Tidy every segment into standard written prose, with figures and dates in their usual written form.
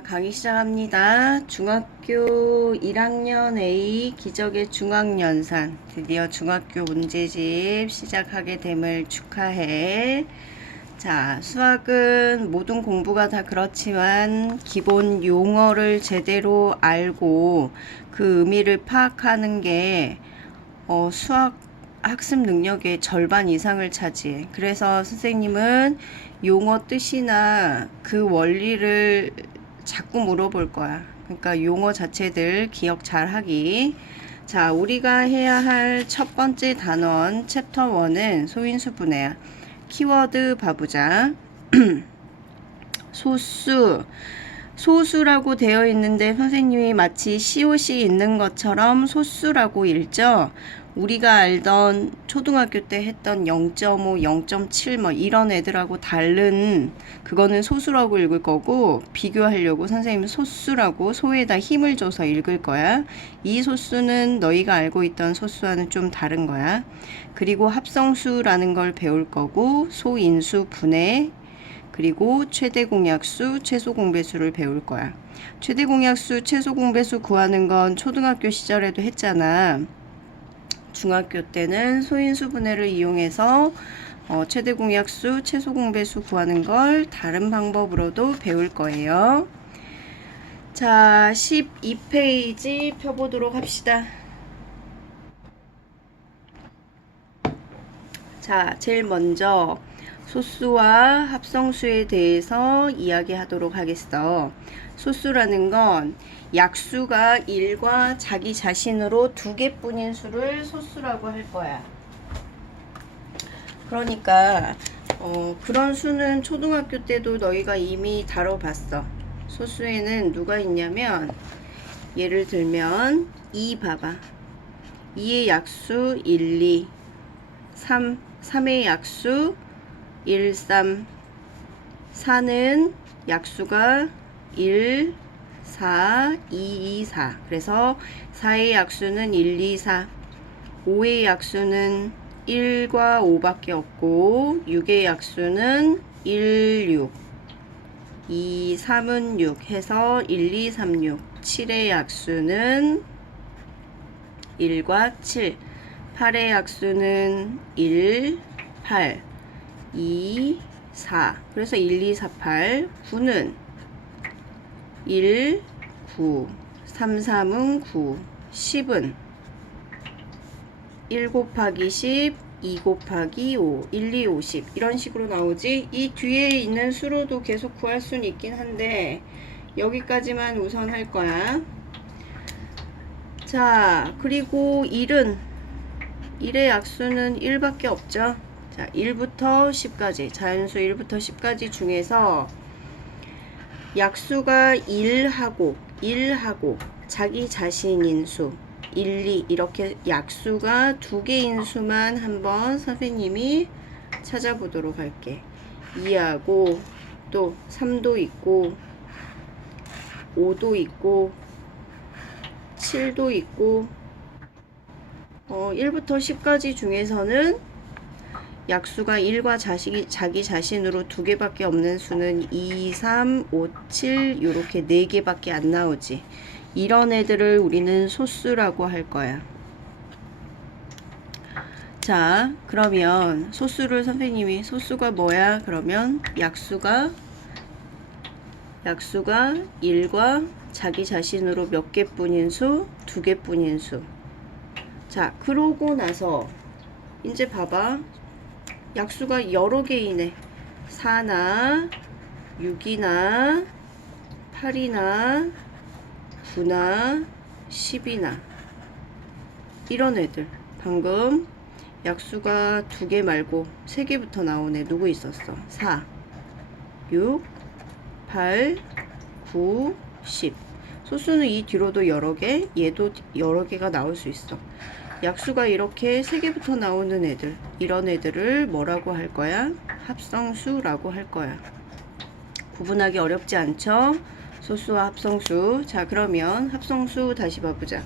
자, 강의 시작합니다. 중학교 1학년 A 기적의 중학연산. 드디어 중학교 문제집 시작하게 됨을 축하해. 자, 수학은 모든 공부가 다 그렇지만 기본 용어를 제대로 알고 그 의미를 파악하는 게 수학 학습 능력의 절반 이상을 차지해. 그래서 선생님은 용어 뜻이나 그 원리를 자꾸 물어볼 거야. 그러니까 용어 자체들 기억 잘 하기. 자, 우리가 해야 할 첫 번째 단원 챕터 1은 소인수 분해야. 키워드 봐보자. 소수. 소수라고 되어 있는데 선생님이 마치 시옷이 있는 것처럼 소수라고 읽죠. 우리가 알던 초등학교 때 했던 0.5, 0.7 뭐 이런 애들하고 다른 그거는 소수라고 읽을 거고, 비교하려고 선생님은 소수라고 소에다 힘을 줘서 읽을 거야. 이 소수는 너희가 알고 있던 소수와는 좀 다른 거야. 그리고 합성수라는 걸 배울 거고, 소인수 분해, 그리고 최대 공약수, 최소 공배수를 배울 거야. 최대 공약수, 최소 공배수 구하는 건 초등학교 시절에도 했잖아. 중학교 때는 소인수 분해를 이용해서 최대 공약수, 최소 공배수 구하는 걸 다른 방법으로도 배울 거예요. 자, 12페이지 펴보도록 합시다. 자, 제일 먼저 소수와 합성수에 대해서 이야기하도록 하겠어. 소수라는 건 약수가 1과 자기 자신으로 2개뿐인 수를 소수라고 할 거야. 그러니까 그런 수는 초등학교 때도 너희가 이미 다뤄봤어. 소수에는 누가 있냐면, 예를 들면 2 봐봐. 2의 약수 1, 2, 3의 약수 1, 3, 4는 약수가 1, 4, 2, 2, 4. 그래서 4의 약수는 1, 2, 4. 5의 약수는 1과 5밖에 없고, 6의 약수는 1, 6. 2, 3은 6 해서 1, 2, 3, 6. 7의 약수는 1과 7. 8의 약수는 1, 8. 2, 4. 그래서 1, 2, 4, 8. 9는 1, 9. 3, 3은 9. 10은 1 곱하기 10, 2 곱하기 5, 1, 2, 50. 이런 식으로 나오지. 이 뒤에 있는 수로도 계속 구할 수는 있긴 한데 여기까지만 우선 할 거야. 자, 그리고 1의 약수는 1밖에 없죠. 자, 1부터 10까지, 자연수 1부터 10까지 중에서 약수가 1하고 자기 자신인 수 1, 2 이렇게 약수가 2개인 수만 한번 선생님이 찾아보도록 할게. 2하고 또 3도 있고 5도 있고 7도 있고 1부터 10까지 중에서는 약수가 1과 자기 자신으로 2개밖에 없는 수는 2, 3, 5, 7 요렇게 4개밖에 안 나오지. 이런 애들을 우리는 소수라고 할 거야. 자, 그러면 소수를 선생님이 소수가 뭐야? 그러면 약수가 1과 자기 자신으로 몇 개뿐인 수? 2개뿐인 수. 자, 그러고 나서 이제 봐봐. 약수가 여러 개이네. 4나 6이나 8이나 9나 10이나 이런 애들. 방금 약수가 2개 말고 3개부터 나오네. 누구 있었어? 4, 6, 8, 9, 10. 소수는 이 뒤로도 여러 개, 얘도 여러 개가 나올 수 있어. 약수가 이렇게 3개부터 나오는 애들, 이런 애들을 뭐라고 할 거야? 합성수라고 할 거야. 구분하기 어렵지 않죠? 소수와 합성수. 자, 그러면 합성수 다시 봐보자.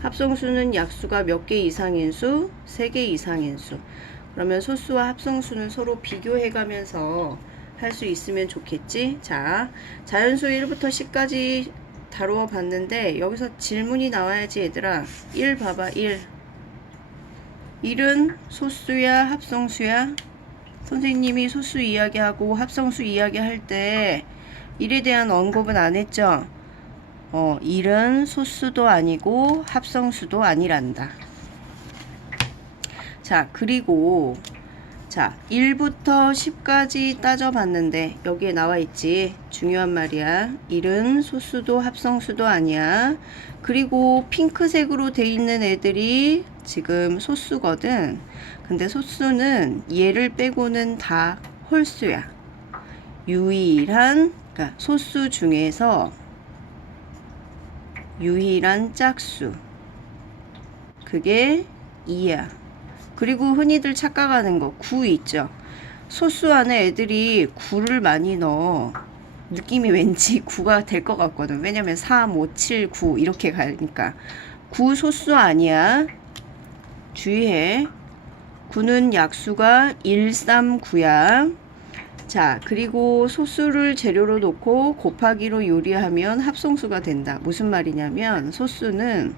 합성수는 약수가 몇 개 이상인 수? 3개 이상인 수. 그러면 소수와 합성수는 서로 비교해 가면서 할 수 있으면 좋겠지. 자, 자연수 1부터 10까지 다루어 봤는데 여기서 질문이 나와야지 얘들아. 1 봐봐. 1은 소수야 합성수야? 선생님이 소수 이야기하고 합성수 이야기할 때 1에 대한 언급은 안 했죠? 1은 소수도 아니고 합성수도 아니란다. 자, 그리고 자, 1부터 10까지 따져봤는데 여기에 나와있지. 중요한 말이야. 1은 소수도 합성수도 아니야. 그리고 핑크색으로 돼 있는 애들이 지금 소수거든. 근데 소수는 얘를 빼고는 다 홀수야. 유일한, 그러니까 소수 중에서 유일한 짝수. 그게 2야. 그리고 흔히들 착각하는 거 9 있죠. 소수 안에 애들이 9를 많이 넣어. 느낌이 왠지 9가 될 것 같거든. 왜냐면 3, 5, 7, 9 이렇게 가니까. 9 소수 아니야. 주의해. 9는 약수가 1, 3, 9야. 자, 그리고 소수를 재료로 놓고 곱하기로 요리하면 합성수가 된다. 무슨 말이냐면 소수는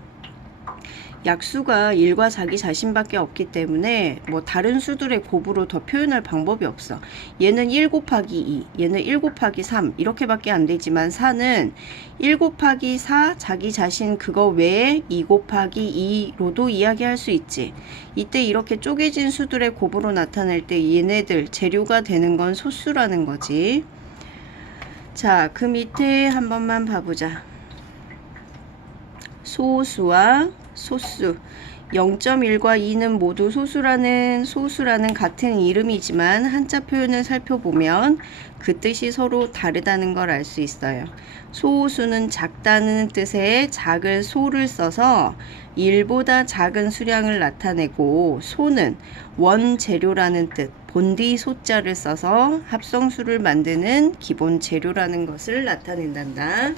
약수가 1과 자기 자신밖에 없기 때문에 뭐 다른 수들의 곱으로 더 표현할 방법이 없어. 얘는 1 곱하기 2, 얘는 1 곱하기 3 이렇게밖에 안 되지만 4는 1 곱하기 4 자기 자신 그거 외에 2 곱하기 2로도 이야기할 수 있지. 이때 이렇게 쪼개진 수들의 곱으로 나타낼 때 얘네들 재료가 되는 건 소수라는 거지. 자, 그 밑에 한 번만 봐보자. 소수와 소수 0.1과 2는 모두 소수라는 같은 이름이지만 한자 표현을 살펴보면 그 뜻이 서로 다르다는 걸 알 수 있어요. 소수는 작다는 뜻의 작은 소를 써서 1보다 작은 수량을 나타내고 소는 원재료라는 뜻 본디 소자를 써서 합성수를 만드는 기본 재료라는 것을 나타낸단다.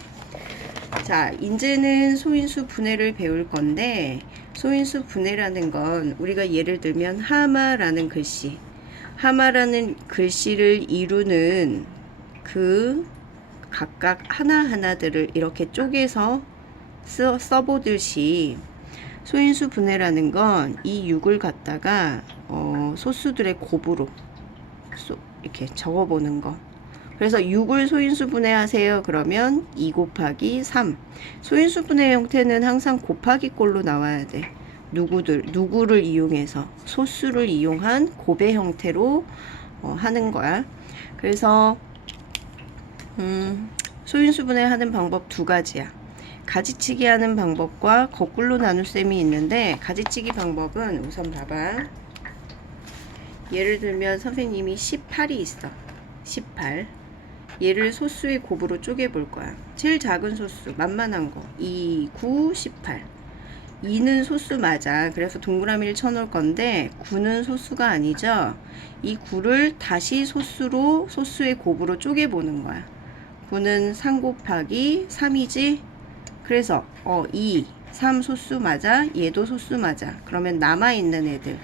자, 이제는 소인수 분해를 배울 건데 소인수 분해라는 건 우리가 예를 들면 하마라는 글씨, 하마라는 글씨를 이루는 그 각각 하나하나들을 이렇게 쪼개서 써보듯이 소인수 분해라는 건 이 6을 갖다가 소수들의 곱으로 이렇게 적어보는 거. 그래서 6을 소인수 분해하세요. 그러면 2 곱하기 3. 소인수 분해 형태는 항상 곱하기 꼴로 나와야 돼. 누구를 이용해서 소수를 이용한 곱의 형태로 하는 거야. 그래서 소인수 분해하는 방법 두 가지야. 가지치기 하는 방법과 거꾸로 나눌 셈이 있는데 가지치기 방법은 우선 봐봐. 예를 들면 선생님이 18이 있어. 18. 얘를 소수의 곱으로 쪼개 볼 거야. 제일 작은 소수, 만만한 거. 2, 9, 18. 2는 소수 맞아. 그래서 동그라미를 쳐놓을 건데 9는 소수가 아니죠. 이 9를 다시 소수의 곱으로 쪼개 보는 거야. 9는 3 곱하기 3이지. 그래서 2, 3 소수 맞아. 얘도 소수 맞아. 그러면 남아있는 애들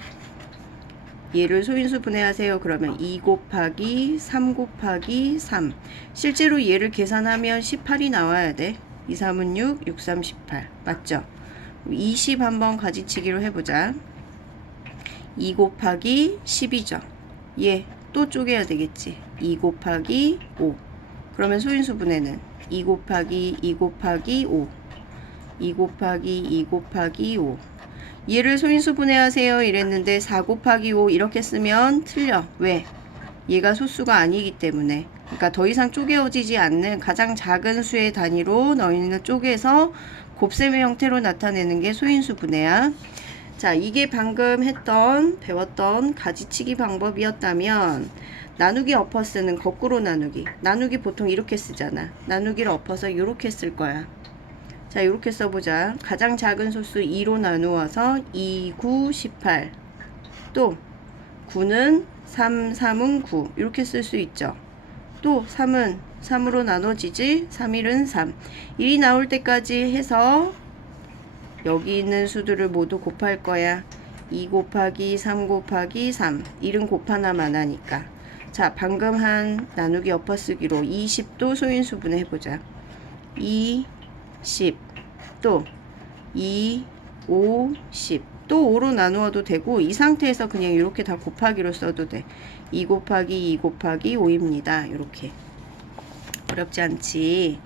얘를 소인수 분해하세요. 그러면 2 곱하기 3 곱하기 3. 실제로 얘를 계산하면 18이 나와야 돼. 2, 3은 6, 6, 3, 18. 맞죠? 20 한번 가지치기로 해보자. 2 곱하기 10이죠. 얘 또 쪼개야 되겠지. 2 곱하기 5. 그러면 소인수 분해는 2 곱하기 2 곱하기 5. 2 곱하기 2 곱하기 5. 얘를 소인수 분해하세요 이랬는데 4 곱하기 5 이렇게 쓰면 틀려. 왜? 얘가 소수가 아니기 때문에. 그러니까 더 이상 쪼개어지지 않는 가장 작은 수의 단위로 너희는 쪼개서 곱셈의 형태로 나타내는 게 소인수 분해야. 자, 이게 방금 배웠던 가지치기 방법이었다면 나누기 엎어 쓰는 거꾸로 나누기 보통 이렇게 쓰잖아. 나누기를 엎어서 이렇게 쓸 거야. 자, 이렇게 써보자. 가장 작은 소수 2로 나누어서 2, 9, 18. 또 9는 3, 3은 9. 이렇게 쓸 수 있죠. 또 3은 3으로 나눠지지. 3, 1은 3. 1이 나올 때까지 해서 여기 있는 수들을 모두 곱할 거야. 2 곱하기 3 곱하기 3. 1은 곱 하나만 하니까. 자, 방금 한 나누기 엎어쓰기로 20도 소인수분해 해보자. 2, 10, 또 2, 5, 10. 또 5로 나누어도 되고 이 상태에서 그냥 이렇게 다 곱하기로 써도 돼. 2 곱하기 2 곱하기 5입니다. 이렇게. 어렵지 않지.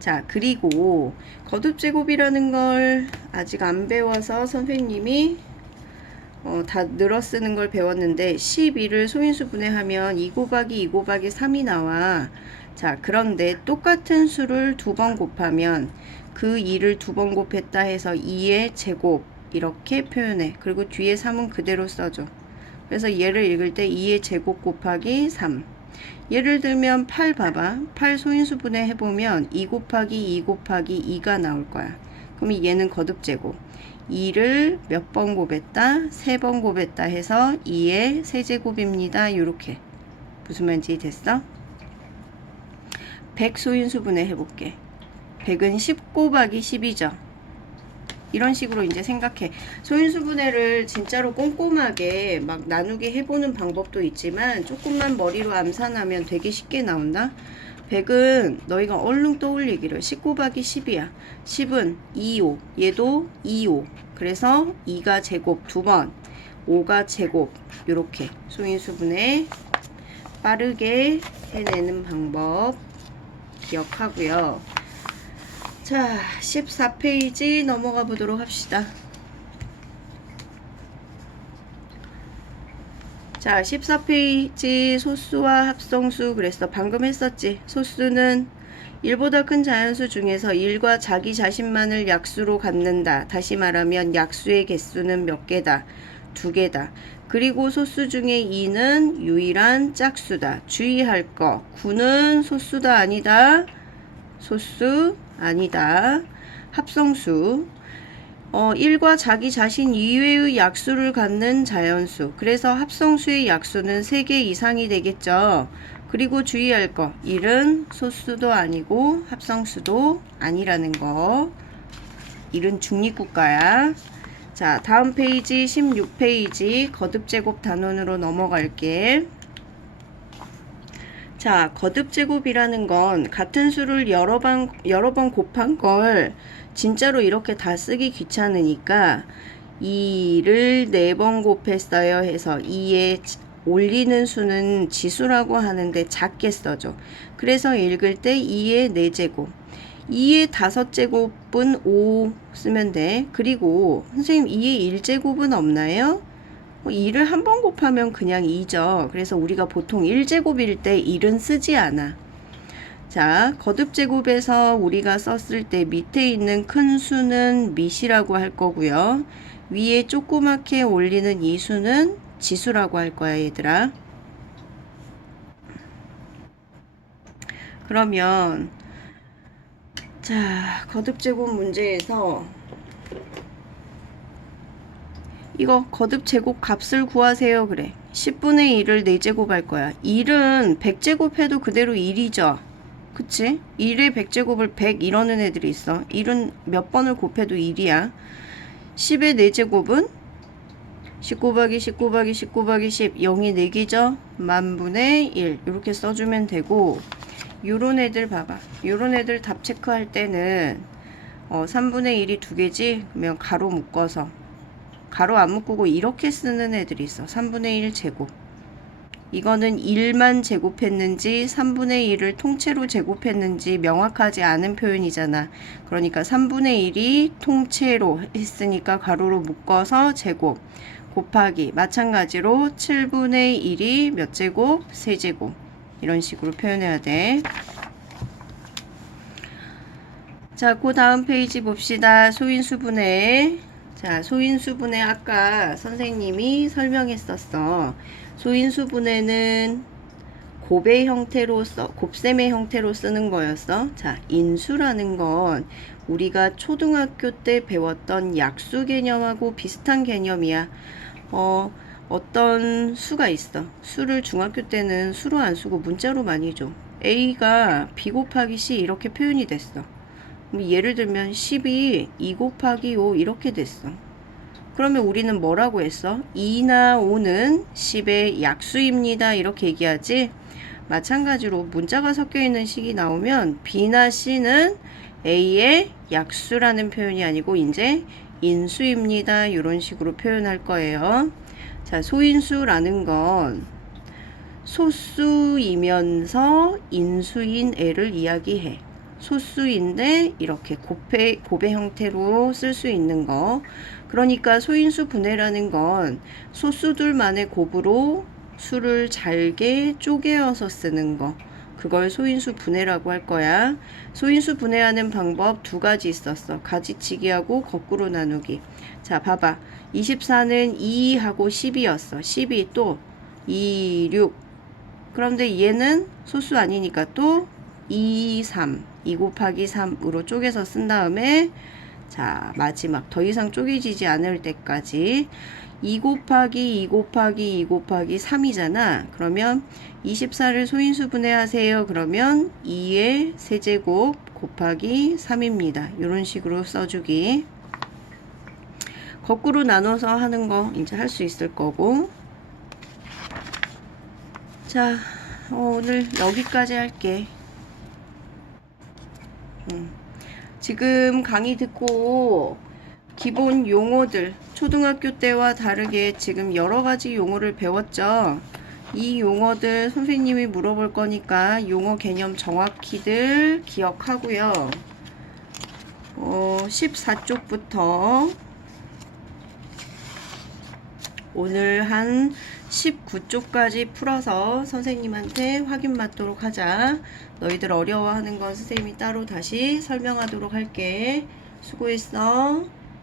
자, 그리고 거듭제곱이라는 걸 아직 안 배워서 선생님이 다 늘어 쓰는 걸 배웠는데 12를 소인수분해 하면 2 곱하기 2 곱하기 3이 나와. 자, 그런데 똑같은 수를 두 번 곱하면 그 2를 두 번 곱했다 해서 2의 제곱 이렇게 표현해. 그리고 뒤에 3은 그대로 써줘. 그래서 얘를 읽을 때 2의 제곱 곱하기 3. 예를 들면 8 봐봐. 8 소인수분해 해보면 2 곱하기 2 곱하기 2가 나올 거야. 그럼 얘는 거듭제곱. 2를 몇 번 곱했다? 3번 곱했다 해서 2의 세제곱입니다. 요렇게. 무슨 말인지 됐어? 100 소인수분해 해볼게. 100은 10 곱하기 10이죠. 이런 식으로 이제 생각해. 소인수분해를 진짜로 꼼꼼하게 막 나누게 해보는 방법도 있지만 조금만 머리로 암산하면 되게 쉽게 나온다. 100은 너희가 얼른 떠올리기를 10 곱하기 10이야. 10은 2, 5. 얘도 2, 5. 그래서 2가 제곱 두 번, 5가 제곱. 요렇게 소인수분해 빠르게 해내는 방법 기억하고요. 자, 14페이지 넘어가 보도록 합시다. 자, 14페이지 소수와 합성수 그랬어. 방금 했었지. 소수는 1보다 큰 자연수 중에서 1과 자기 자신만을 약수로 갖는다. 다시 말하면 약수의 개수는 몇 개다? 2개다. 그리고 소수 중에 2는 유일한 짝수다. 주의할 거. 9는 소수다 아니다. 소수 아니다. 합성수. 1과 자기 자신 이외의 약수를 갖는 자연수. 그래서 합성수의 약수는 3개 이상이 되겠죠. 그리고 주의할 거. 1은 소수도 아니고 합성수도 아니라는 거. 1은 중립국가야. 자, 다음 페이지 16페이지 거듭제곱 단원으로 넘어갈게. 자, 거듭제곱이라는 건 같은 수를 여러 번 곱한 걸 진짜로 이렇게 다 쓰기 귀찮으니까 2를 4번 곱했어요 해서 2에 올리는 수는 지수라고 하는데 작게 써줘. 그래서 읽을 때 2의 4제곱. 2의 5제곱은 5 쓰면 돼. 그리고 선생님 2의 1제곱은 없나요? 2를 한 번 곱하면 그냥 2죠. 그래서 우리가 보통 1제곱일 때 1은 쓰지 않아. 자, 거듭제곱에서 우리가 썼을 때 밑에 있는 큰 수는 밑이라고 할 거고요. 위에 조그맣게 올리는 이 수는 지수라고 할 거야, 얘들아. 그러면 자, 거듭제곱 문제에서 이거 거듭제곱 값을 구하세요. 그래. 10분의 1을 4제곱 할 거야. 1은 100제곱 해도 그대로 1이죠. 그치? 1의 100제곱을 100 이러는 애들이 있어. 1은 몇 번을 곱해도 1이야. 10의 4제곱은 10 곱하기 10 곱하기 10 곱하기 10 0이 4개죠. 만분의 1 이렇게 써주면 되고 요런 애들 봐봐. 요런 애들 답 체크할 때는 3분의 1이 2개지? 그러면 가로 묶어서 가로 안 묶고 이렇게 쓰는 애들이 있어. 3분의 1 제곱. 이거는 1만 제곱했는지 3분의 1을 통째로 제곱했는지 명확하지 않은 표현이잖아. 그러니까 3분의 1이 통째로 했으니까 가로로 묶어서 제곱 곱하기 마찬가지로 7분의 1이 몇 제곱? 세제곱. 이런 식으로 표현해야 돼. 자, 그 다음 페이지 봅시다. 소인수분해. 자, 소인수분해 아까 선생님이 설명했었어. 소인수분해는 곱의 형태로 곱셈의 형태로 쓰는 거였어. 자, 인수라는 건 우리가 초등학교 때 배웠던 약수 개념하고 비슷한 개념이야. 어떤 수가 있어. 수를 중학교 때는 수로 안 쓰고 문자로 많이 줘. A가 B 곱하기 C 이렇게 표현이 됐어. 예를 들면 10이 2 곱하기 5 이렇게 됐어. 그러면 우리는 뭐라고 했어? 2나 5는 10의 약수입니다. 이렇게 얘기하지? 마찬가지로 문자가 섞여 있는 식이 나오면 B나 C는 A의 약수라는 표현이 아니고 이제 인수입니다. 이런 식으로 표현할 거예요. 자, 소인수라는 건 소수이면서 인수인 애를 이야기해. 소수인데 이렇게 곱해 형태로 쓸 수 있는 거. 그러니까 소인수 분해라는 건 소수들만의 곱으로 수를 잘게 쪼개어서 쓰는 거. 그걸 소인수 분해라고 할 거야. 소인수 분해하는 방법 두 가지 있었어. 가지치기하고 거꾸로 나누기. 자, 봐봐. 24는 2하고 10이었어. 10이 또 2, 6. 그런데 얘는 소수 아니니까 또 2, 3. 2 곱하기 3으로 쪼개서 쓴 다음에 자, 마지막 더 이상 쪼개지지 않을 때까지 2 곱하기 2 곱하기 2 곱하기 3이잖아. 그러면 24를 소인수 분해하세요. 그러면 2의 세제곱 곱하기 3입니다. 이런 식으로 써주기. 거꾸로 나눠서 하는 거 이제 할 수 있을 거고. 자, 오늘 여기까지 할게. 지금 강의 듣고 기본 용어들 초등학교 때와 다르게 지금 여러 가지 용어를 배웠죠. 이 용어들 선생님이 물어볼 거니까 용어 개념 정확히들 기억하고요. 14쪽부터 오늘 한 19쪽까지 풀어서 선생님한테 확인 받도록 하자. 너희들 어려워하는 건 선생님이 따로 다시 설명하도록 할게. 수고했어.